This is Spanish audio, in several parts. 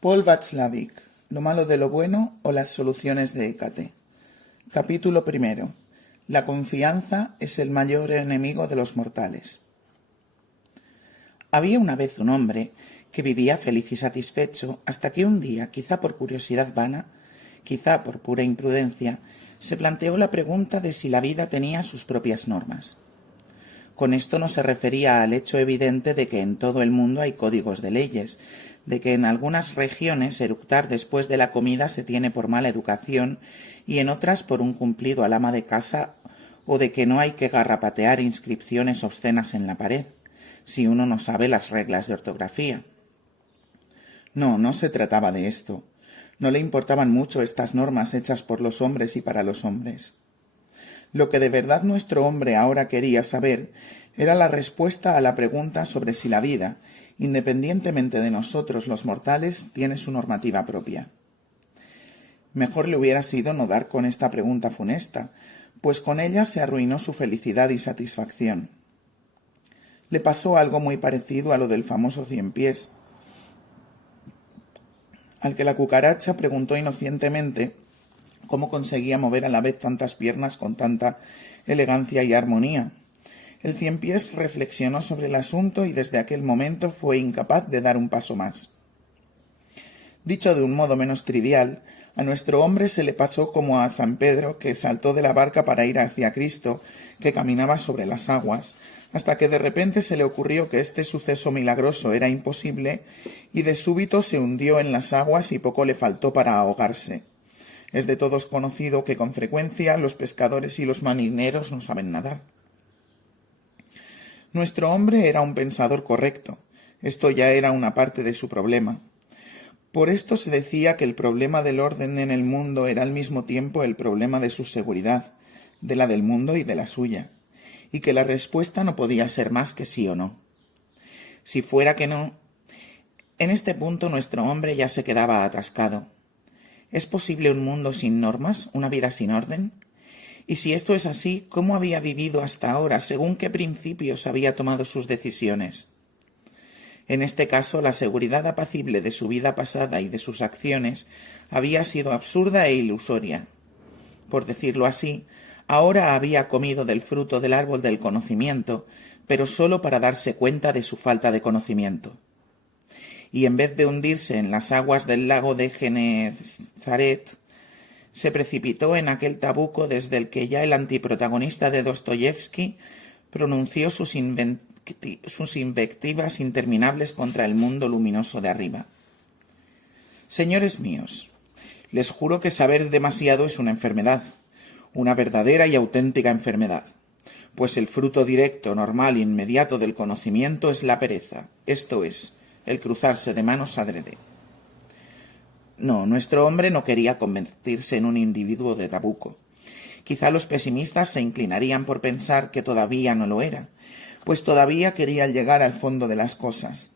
Paul Václavic, Lo malo de lo bueno o las soluciones de Hécate. Capítulo primero. La confianza es el mayor enemigo de los mortales. Había una vez un hombre que vivía feliz y satisfecho hasta que un día, quizá por curiosidad vana, quizá por pura imprudencia, se planteó la pregunta de si la vida tenía sus propias normas. Con esto no se refería al hecho evidente de que en todo el mundo hay códigos de leyes, de que en algunas regiones eructar después de la comida se tiene por mala educación y en otras por un cumplido al ama de casa, o de que no hay que garrapatear inscripciones obscenas en la pared, si uno no sabe las reglas de ortografía. No se trataba de esto. No le importaban mucho estas normas hechas por los hombres y para los hombres. Lo que de verdad nuestro hombre ahora quería saber era la respuesta a la pregunta sobre si la vida, independientemente de nosotros los mortales, tiene su normativa propia. Mejor le hubiera sido no dar con esta pregunta funesta, pues con ella se arruinó su felicidad y satisfacción. Le pasó algo muy parecido a lo del famoso Ciempiés, al que la cucaracha preguntó inocentemente cómo conseguía mover a la vez tantas piernas con tanta elegancia y armonía. El Ciempiés reflexionó sobre el asunto y desde aquel momento fue incapaz de dar un paso más. Dicho de un modo menos trivial, a nuestro hombre se le pasó como a San Pedro, que saltó de la barca para ir hacia Cristo, que caminaba sobre las aguas, hasta que de repente se le ocurrió que este suceso milagroso era imposible, y de súbito se hundió en las aguas y poco le faltó para ahogarse. Es de todos conocido que con frecuencia los pescadores y los marineros no saben nadar. Nuestro hombre era un pensador correcto. Esto ya era una parte de su problema. Por esto se decía que el problema del orden en el mundo era al mismo tiempo el problema de su seguridad, de la del mundo y de la suya, y que la respuesta no podía ser más que sí o no. Si fuera que no, en este punto nuestro hombre ya se quedaba atascado. ¿Es posible un mundo sin normas, una vida sin orden? Y si esto es así, ¿cómo había vivido hasta ahora? ¿Según qué principios había tomado sus decisiones? En este caso, la seguridad apacible de su vida pasada y de sus acciones había sido absurda e ilusoria. Por decirlo así, ahora había comido del fruto del árbol del conocimiento, pero sólo para darse cuenta de su falta de conocimiento. Y en vez de hundirse en las aguas del lago de Genezaret, se precipitó en aquel tabuco desde el que ya el antiprotagonista de Dostoyevsky pronunció sus invectivas interminables contra el mundo luminoso de arriba. Señores míos, les juro que saber demasiado es una enfermedad, una verdadera y auténtica enfermedad, pues el fruto directo, normal e inmediato del conocimiento es la pereza, esto es, el cruzarse de manos adrede. No, nuestro hombre no quería convertirse en un individuo de tabuco. Quizá los pesimistas se inclinarían por pensar que todavía no lo era, pues todavía quería llegar al fondo de las cosas.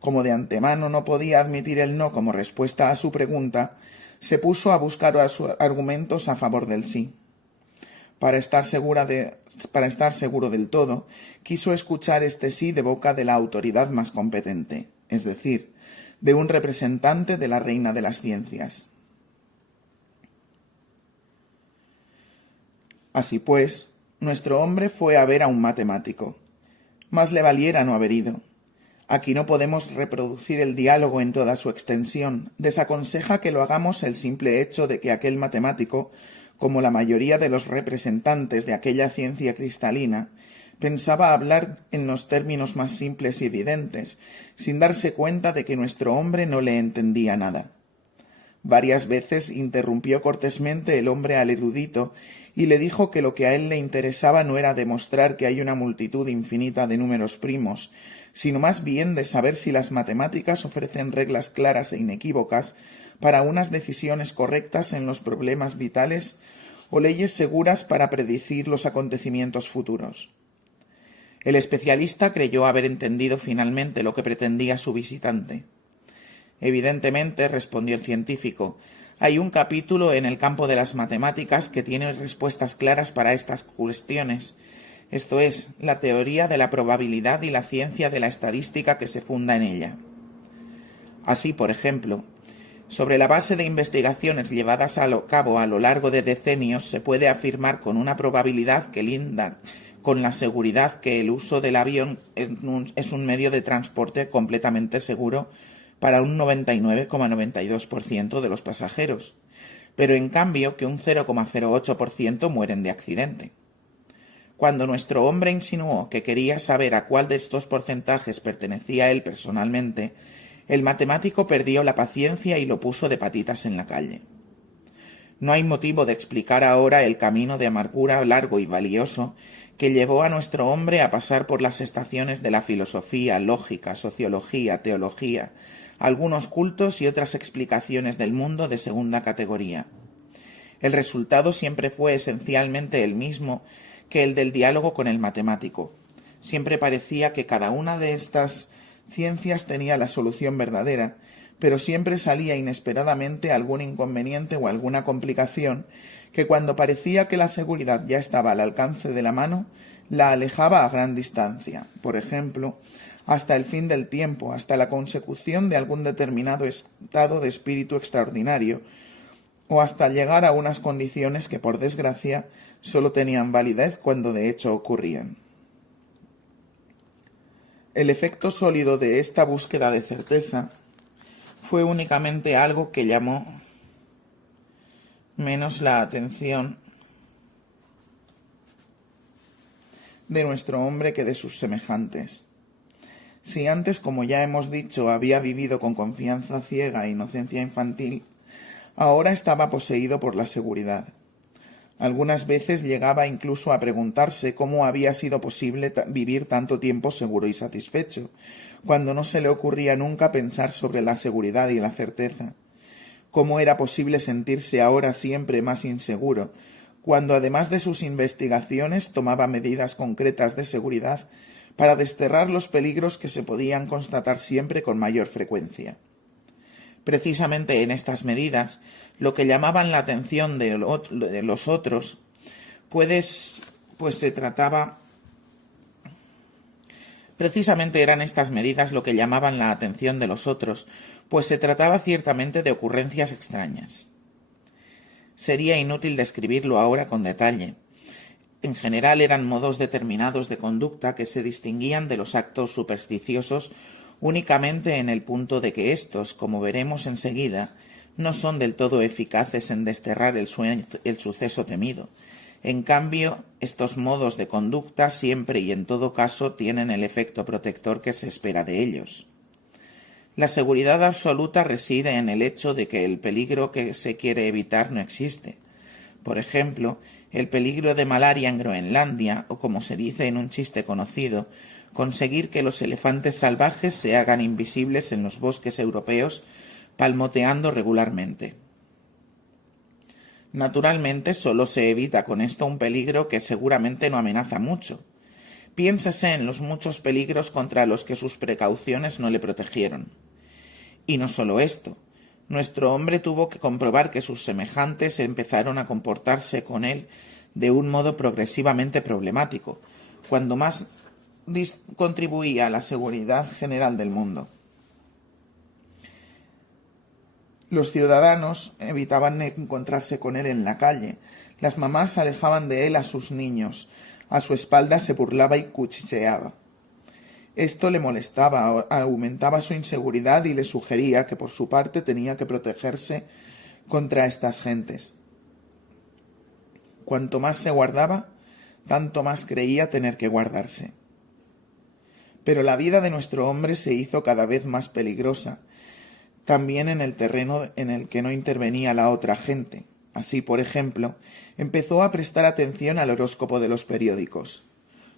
Como de antemano no podía admitir el no como respuesta a su pregunta, se puso a buscar argumentos a favor del sí. Para estar seguro del todo, quiso escuchar este sí de boca de la autoridad más competente, es decir, de un representante de la reina de las ciencias. Así pues, nuestro hombre fue a ver a un matemático. Más le valiera no haber ido. Aquí no podemos reproducir el diálogo en toda su extensión. Desaconseja que lo hagamos el simple hecho de que aquel matemático, como la mayoría de los representantes de aquella ciencia cristalina, pensaba hablar en los términos más simples y evidentes, sin darse cuenta de que nuestro hombre no le entendía nada. Varias veces interrumpió cortésmente el hombre al erudito y le dijo que lo que a él le interesaba no era demostrar que hay una multitud infinita de números primos, sino más bien de saber si las matemáticas ofrecen reglas claras e inequívocas para unas decisiones correctas en los problemas vitales o leyes seguras para predecir los acontecimientos futuros. El especialista creyó haber entendido finalmente lo que pretendía su visitante. Evidentemente, respondió el científico, hay un capítulo en el campo de las matemáticas que tiene respuestas claras para estas cuestiones, esto es, la teoría de la probabilidad y la ciencia de la estadística que se funda en ella. Así, por ejemplo, sobre la base de investigaciones llevadas a cabo a lo largo de decenios, se puede afirmar con una probabilidad que linda con la seguridad que el uso del avión es un medio de transporte completamente seguro para un 99,92% de los pasajeros, pero en cambio que un 0,08% mueren de accidente. Cuando nuestro hombre insinuó que quería saber a cuál de estos porcentajes pertenecía él personalmente, el matemático perdió la paciencia y lo puso de patitas en la calle. No hay motivo de explicar ahora el camino de amargura largo y valioso que llevó a nuestro hombre a pasar por las estaciones de la filosofía, lógica, sociología, teología, algunos cultos y otras explicaciones del mundo de segunda categoría. El resultado siempre fue esencialmente el mismo que el del diálogo con el matemático. Siempre parecía que cada una de estas ciencias tenía la solución verdadera, pero siempre salía inesperadamente algún inconveniente o alguna complicación que cuando parecía que la seguridad ya estaba al alcance de la mano, la alejaba a gran distancia. Por ejemplo, hasta el fin del tiempo, hasta la consecución de algún determinado estado de espíritu extraordinario, o hasta llegar a unas condiciones que, por desgracia, sólo tenían validez cuando de hecho ocurrían. El efecto sólido de esta búsqueda de certeza fue únicamente algo que llamó menos la atención de nuestro hombre que de sus semejantes. Si antes, como ya hemos dicho, había vivido con confianza ciega e inocencia infantil, ahora estaba poseído por la seguridad. Algunas veces llegaba incluso a preguntarse cómo había sido posible vivir tanto tiempo seguro y satisfecho, cuando no se le ocurría nunca pensar sobre la seguridad y la certeza. ¿Cómo era posible sentirse ahora siempre más inseguro, cuando además de sus investigaciones tomaba medidas concretas de seguridad para desterrar los peligros que se podían constatar siempre con mayor frecuencia? Precisamente en estas medidas, lo que llamaban la atención de los otros, Precisamente eran estas medidas lo que llamaban la atención de los otros, pues se trataba ciertamente de ocurrencias extrañas. Sería inútil describirlo ahora con detalle. En general eran modos determinados de conducta que se distinguían de los actos supersticiosos únicamente en el punto de que éstos, como veremos enseguida, no son del todo eficaces en desterrar el suceso temido. En cambio, estos modos de conducta siempre y en todo caso tienen el efecto protector que se espera de ellos. La seguridad absoluta reside en el hecho de que el peligro que se quiere evitar no existe. Por ejemplo, el peligro de malaria en Groenlandia, o como se dice en un chiste conocido, conseguir que los elefantes salvajes se hagan invisibles en los bosques europeos palmoteando regularmente. Naturalmente, solo se evita con esto un peligro que seguramente no amenaza mucho. Piénsese en los muchos peligros contra los que sus precauciones no le protegieron. Y no solo esto. Nuestro hombre tuvo que comprobar que sus semejantes empezaron a comportarse con él de un modo progresivamente problemático, cuando más contribuía a la seguridad general del mundo. Los ciudadanos evitaban encontrarse con él en la calle, las mamás alejaban de él a sus niños, a su espalda se burlaba y cuchicheaba. Esto le molestaba, aumentaba su inseguridad y le sugería que por su parte tenía que protegerse contra estas gentes. Cuanto más se guardaba, tanto más creía tener que guardarse. Pero la vida de nuestro hombre se hizo cada vez más peligrosa, también en el terreno en el que no intervenía la otra gente. Así, por ejemplo, empezó a prestar atención al horóscopo de los periódicos.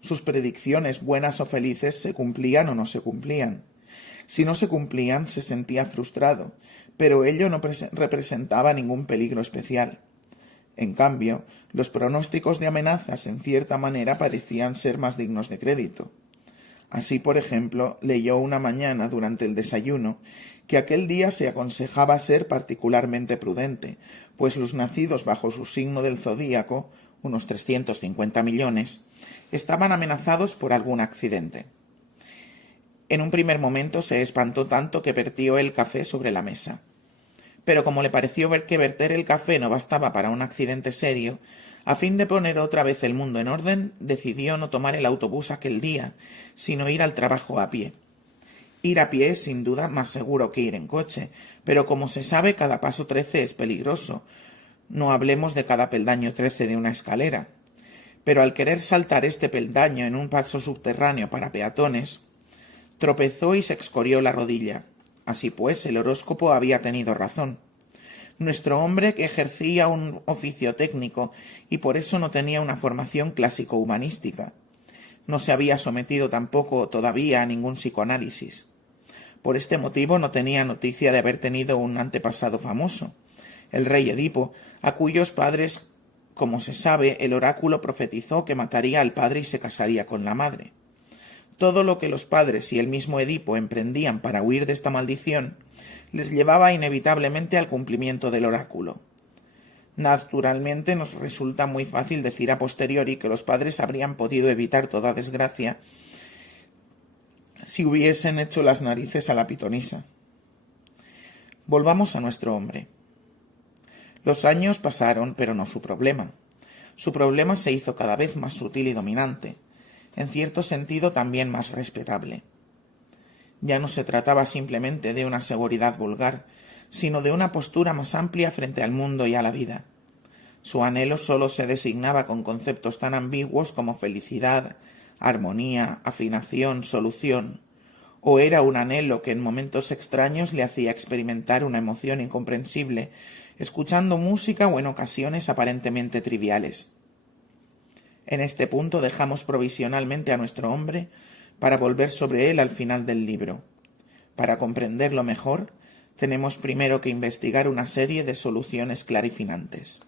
Sus predicciones, buenas o felices, se cumplían o no se cumplían. Si no se cumplían, se sentía frustrado, pero ello no representaba ningún peligro especial. En cambio, los pronósticos de amenazas en cierta manera parecían ser más dignos de crédito. Así, por ejemplo, leyó una mañana durante el desayuno que aquel día se aconsejaba ser particularmente prudente, pues los nacidos bajo su signo del zodíaco, unos 350 millones, estaban amenazados por algún accidente. En un primer momento se espantó tanto que vertió el café sobre la mesa. Pero como le pareció ver que verter el café no bastaba para un accidente serio, a fin de poner otra vez el mundo en orden, decidió no tomar el autobús aquel día, sino ir al trabajo a pie. Ir a pie es sin duda más seguro que ir en coche, pero como se sabe, cada paso 13 es peligroso. No hablemos de cada peldaño 13 de una escalera. Pero al querer saltar este peldaño en un paso subterráneo para peatones, tropezó y se excorió la rodilla. Así pues, el horóscopo había tenido razón. Nuestro hombre que ejercía un oficio técnico y por eso no tenía una formación clásico-humanística. No se había sometido tampoco todavía a ningún psicoanálisis. Por este motivo no tenía noticia de haber tenido un antepasado famoso, el rey Edipo, a cuyos padres, como se sabe, el oráculo profetizó que mataría al padre y se casaría con la madre. Todo lo que los padres y el mismo Edipo emprendían para huir de esta maldición les llevaba inevitablemente al cumplimiento del oráculo. Naturalmente nos resulta muy fácil decir a posteriori que los padres habrían podido evitar toda desgracia si hubiesen hecho las narices a la pitonisa. Volvamos a nuestro hombre. Los años pasaron, pero no su problema. Su problema se hizo cada vez más sutil y dominante, en cierto sentido también más respetable. Ya no se trataba simplemente de una seguridad vulgar, sino de una postura más amplia frente al mundo y a la vida. Su anhelo sólo se designaba con conceptos tan ambiguos como felicidad, armonía, afinación, solución, o era un anhelo que en momentos extraños le hacía experimentar una emoción incomprensible, escuchando música o en ocasiones aparentemente triviales. En este punto dejamos provisionalmente a nuestro hombre para volver sobre él al final del libro. Para comprenderlo mejor, tenemos primero que investigar una serie de soluciones clarifinantes.